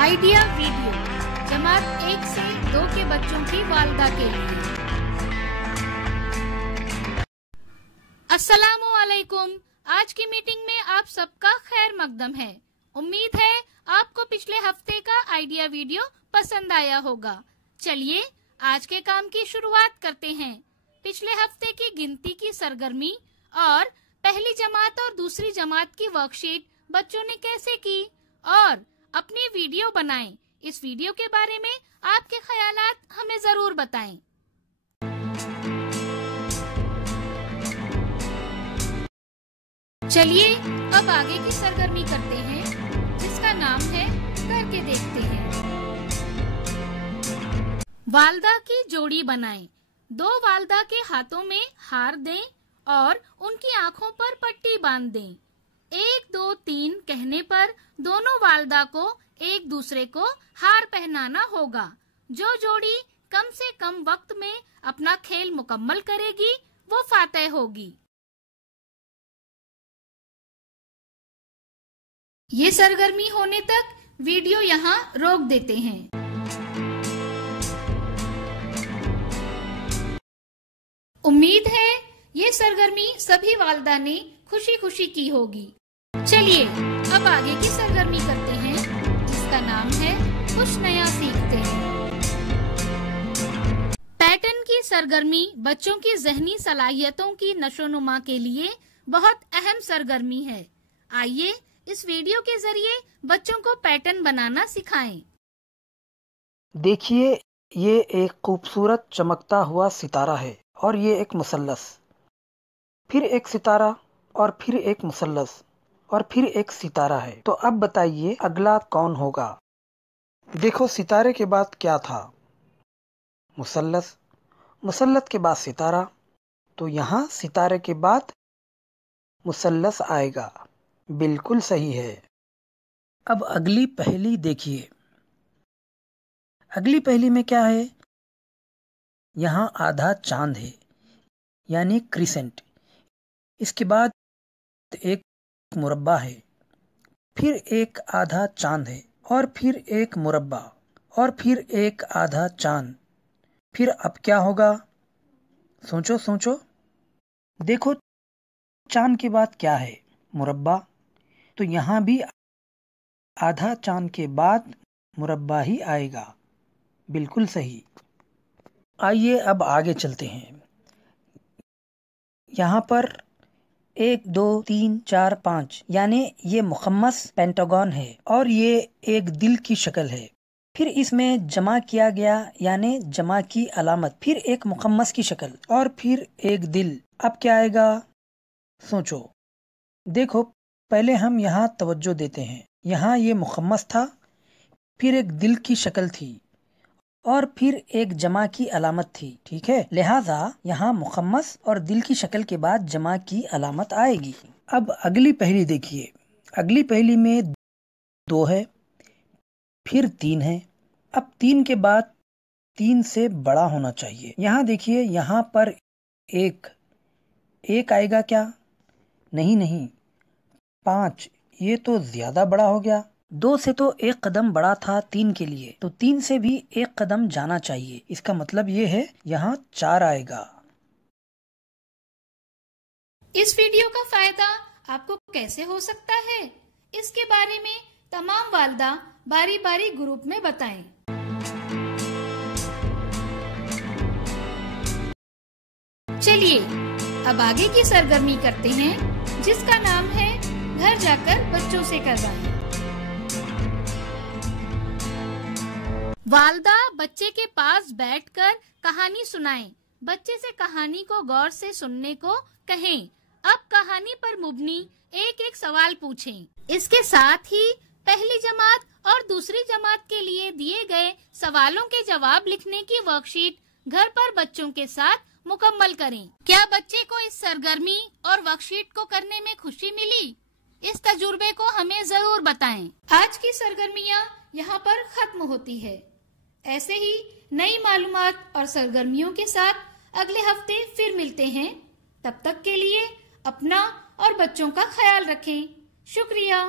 Idea video जमात 1 से 2 के बच्चों की वालिदा के लिए। अस्सलामु अलैकुम। आज की मीटिंग में आप सबका खैर मकदम है। उम्मीद है आपको पिछले हफ्ते का आइडिया वीडियो पसंद आया होगा। चलिए आज के काम की शुरुआत करते हैं। पिछले हफ्ते की गिनती की सरगर्मी और पहली जमात और दूसरी जमात की वर्कशीट बच्चों ने कैसे की और अपनी वीडियो बनाएं। इस वीडियो के बारे में आपके ख्यालात हमें जरूर बताएं। चलिए अब आगे की सरगर्मी करते हैं, जिसका नाम है करके देखते हैं। वालिदा की जोड़ी बनाएं। 2 वालिदा के हाथों में हार दें और उनकी आंखों पर पट्टी बांध दें। 1 2 3 कहने पर दोनों वालिदा को एक दूसरे को हार पहनाना होगा। जो जोड़ी कम से कम वक्त में अपना खेल मुकम्मल करेगी वो फातेह होगी। ये सरगर्मी होने तक वीडियो यहाँ रोक देते हैं। उम्मीद है ये सरगर्मी सभी वालिदा ने खुशी खुशी की होगी। चलिए अब आगे की सरगर्मी करते हैं, जिसका नाम है कुछ नया सीखते हैं। पैटर्न की सरगर्मी बच्चों की ज़हनी सलाहियतों की नशोनुमा के लिए बहुत अहम सरगर्मी है। आइए इस वीडियो के जरिए बच्चों को पैटर्न बनाना सिखाएं। देखिए, ये एक खूबसूरत चमकता हुआ सितारा है और ये एक मुसल्लस, फिर एक सितारा और फिर एक मुसल्लस और फिर एक सितारा है। तो अब बताइए अगला कौन होगा? देखो, सितारे के बाद क्या था? मुसल्लस। मुसल्लस के बाद सितारा, तो यहाँ सितारे के बाद मुसल्लस आएगा। बिल्कुल सही है। अब अगली पहेली देखिए। अगली पहेली में क्या है? यहाँ आधा चांद है, यानी क्रिसेंट। इसके बाद एक मुरब्बा है, फिर एक आधा चांद है और फिर एक मुरब्बा और फिर एक आधा चांद। फिर अब क्या होगा? सोचो सोचो। देखो, चांद के बाद क्या है? मुरब्बा। तो यहाँ भी आधा चांद के बाद मुरब्बा ही आएगा। बिल्कुल सही। आइए अब आगे चलते हैं। यहाँ पर 1 2 3 4 5 यानी ये मुखम्मस पेंटागन है और ये एक दिल की शक्ल है। फिर इसमें जमा किया गया यानी जमा की अलामत, फिर एक मुखम्मस की शक्ल और फिर एक दिल। अब क्या आएगा? सोचो। देखो, पहले हम यहाँ तवज्जो देते हैं। यहाँ ये मुखम्मस था, फिर एक दिल की शक्ल थी और फिर एक जमा की अलामत थी। ठीक है, लिहाजा यहाँ मुखम्मस और दिल की शक्ल के बाद जमा की अलामत आएगी। अब अगली पहेली देखिए। अगली पहेली में 2 है, फिर 3 है। अब 3 के बाद 3 से बड़ा होना चाहिए। यहाँ देखिए, यहाँ पर एक आएगा क्या? नहीं, 5। ये तो ज्यादा बड़ा हो गया। 2 से तो एक कदम बड़ा था 3 के लिए, तो 3 से भी एक कदम जाना चाहिए। इसका मतलब ये है यहाँ 4 आएगा। इस वीडियो का फायदा आपको कैसे हो सकता है, इसके बारे में तमाम वालिदा बारी बारी ग्रुप में बताएं। चलिए अब आगे की सरगर्मी करते हैं, जिसका नाम है घर जाकर बच्चों से करवाएं। वालिदा बच्चे के पास बैठकर कहानी सुनाएं। बच्चे से कहानी को गौर से सुनने को कहें। अब कहानी पर मुबनी एक एक सवाल पूछें। इसके साथ ही पहली जमात और दूसरी जमात के लिए दिए गए सवालों के जवाब लिखने की वर्कशीट घर पर बच्चों के साथ मुकम्मल करें। क्या बच्चे को इस सरगर्मी और वर्कशीट को करने में खुशी मिली? इस तजुर्बे को हमें जरूर बताएं। आज की सरगर्मियाँ यहाँ पर खत्म होती है। ऐसे ही नई मालूमात और सरगर्मियों के साथ अगले हफ्ते फिर मिलते हैं। तब तक के लिए अपना और बच्चों का ख्याल रखें। शुक्रिया।